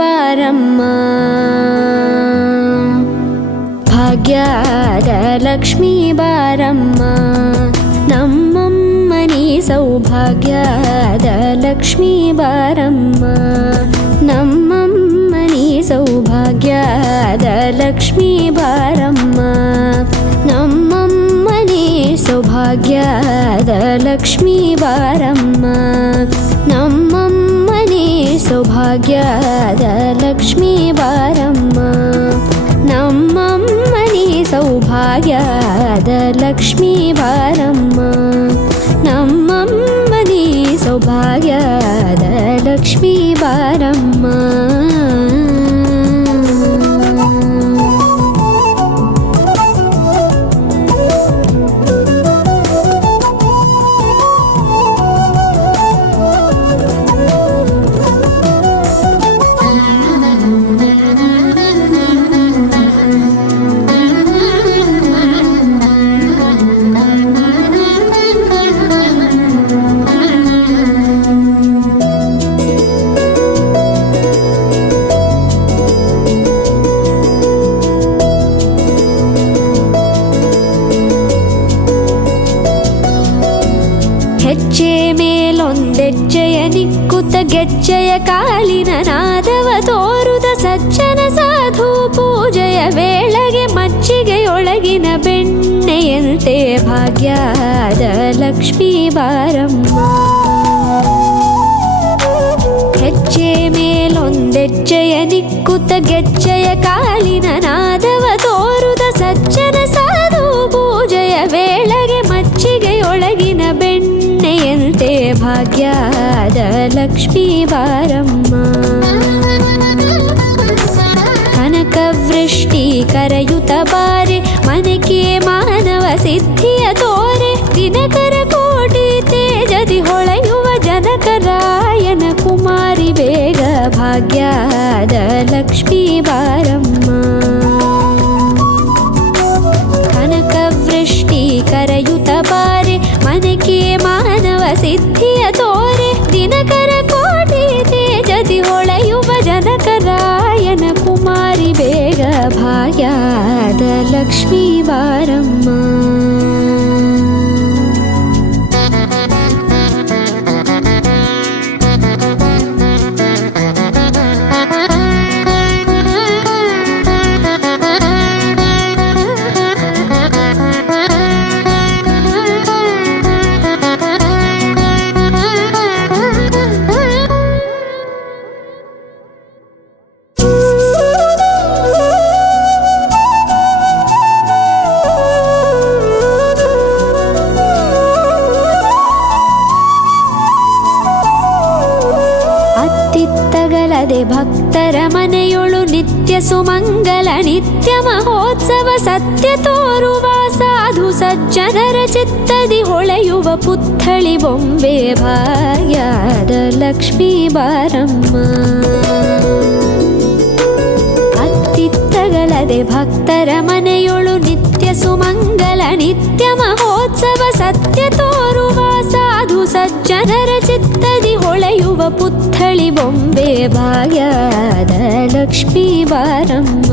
ಬಾರಮ್ಮ, ಭಾಗ್ಯದ ಲಕ್ಷ್ಮೀ ಬಾರಮ್ಮ, ನಮ್ಮಮ್ಮನಿ ಸೌಭಾಗ್ಯದ ಲಕ್ಷ್ಮೀ ಬಾರಮ್ಮ, ನಮ್ಮಮ್ಮನಿ ಸೌಭಾಗ್ಯದ ಲಕ್ಷ್ಮೀ ಬಾರಮ್ಮ, ನಮ್ಮಮ್ಮನಿ ಸೌಭಾಗ್ಯದ ಲಕ್ಷ್ಮೀ ಬಾರಮ್ಮ, ನಮ್ಮಮ್ಮನಿ ಸೌಭಾಗ್ಯದ ಲಕ್ಷ್ಮೀ ಬಾರಮ್ಮ, ನಮ್ಮಮ್ಮನಿ ಸೌಭಾಗ್ಯದ ಲಕ್ಷ್ಮೀ ಬಾರಮ್ಮ, ನಮ್ಮಮ್ಮನಿ ಸೌಭಾಗ್ಯದ ಲಕ್ಷ್ಮೀ ಬಾರಮ್ಮ. ಹೆಜ್ಜೆ ಮೇಲೊಂದೆಜ್ಜೆಯ ನಿಕ್ಕುತ್ತ ಗೆಜ್ಜೆಯ ಕಾಲಿನ ನಾದವ ತೋರುದ ಸಜ್ಜನ ಸಾಧು ಪೂಜೆಯ ವೇಳೆಗೆ ಮಜ್ಜಿಗೆಯೊಳಗಿನ ಬೆಣ್ಣೆಯಂತೆ ಭಾಗ್ಯದ ಲಕ್ಷ್ಮೀ ಬಾರಮ್ಮ, ಹೆಜ್ಜೆ ಮೇಲೊಂದೆಜ್ಜೆಯ ನಿಕ್ಕುತ್ತ ಗೆಜ್ಜೆಯ ಕಾಲಿನ ನಾದವ ತೋರುದ ಸಜ್ಜನ ಸಾಧು ಪೂಜೆಯ ವೇಳೆಗೆ ಮಜ್ಜಿಗೆಯೊಳಗಿನ ಬೆಣ್ಣೆಯಂತೆ ಭಾಗ್ಯದ ಲಕ್ಷ್ಮೀ ಬಾರಮ್ಮ, ಕನಕವೃಷ್ಟಿ ಕರೆಯುತ್ತ ಬಾರೆ ಮನಕೆ ಮಾನವ ಸಿದ್ಧಿಯ ತೋರೆ, ದಿನಕರ ಕೋಟಿ ತೇಜದಿ ಹೊಳೆಯುವ ಜನಕರಾಯನ ಕುಮಾರಿ ಬೇಗ ಭಾಗ್ಯದ ಲಕ್ಷ್ಮೀ ಬಾರಮ್ಮ, ಕನಕವೃಷ್ಟಿ ಕರೆಯುತ್ತ ಬಾರೆ ಮನಕೆ ಮಾನವ ಸಿದ್ಧಿಯ ತೋರೆ, ದಿನಕರ ಕೋಟಿ ತೇಜದಿ ಹೊಳೆಯುವ ಜನಕರಾಯನ ಕುಮಾರಿ ಬೇಗ ಭಾಗ್ಯದ ಲಕ್ಷ್ಮೀ ಬಾರಮ್ಮ. ಭಕ್ತರ ಮನೆಯೊಳು ನಿತ್ಯ ಸುಮಂಗಲ ನಿತ್ಯ ಮಹೋತ್ಸವ ಸತ್ಯ ತೋರುವ ಸಾಧು ಸಜ್ಜನರ ಚಿತ್ತದಿ ಹೊಳೆಯುವ ಪುತ್ಥಳಿ ಬೊಂಬೆ ಭಾಗ್ಯದ ಲಕ್ಷ್ಮೀ ಬಾರಮ್ಮ, ಅತ್ತಿತ್ತಗಲದೆ ಭಕ್ತರ ಮನೆಯೊಳು ನಿತ್ಯ ಸುಮಂಗಲ ನಿತ್ಯ ಮಹೋತ್ಸವ ಸತ್ಯ ತೋರುವ ಸಾಧು ಸಜ್ಜನರ ಚಿತ್ತದಿ ಹೊಳೆಯುವ ಪುತ್ಥಳಿ ಬೊಂಬೆ ಭಾಗ್ಯದ ಲಕ್ಷ್ಮೀ ಬಾರಮ್ಮ,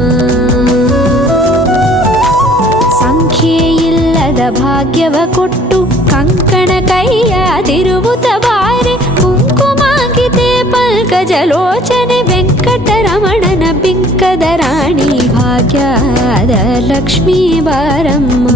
ಸಂಖ್ಯೆಯಿಲ್ಲದ ಭಾಗ್ಯವ ಕೊಟ್ಟು ಕಂಕಣ ಕೈಯಾದಿರುವುತ ಬಾರೆ, ಕುಂಕುಮಾಂಕಿತೆ ಪಲ್ಕಜಲೋಚನೆ ವೆಂಕಟರಮಣನ ಬಿಂಕದ ರಾಣಿ ಭಾಗ್ಯದ ಲಕ್ಷ್ಮೀ ಬಾರಮ್ಮ.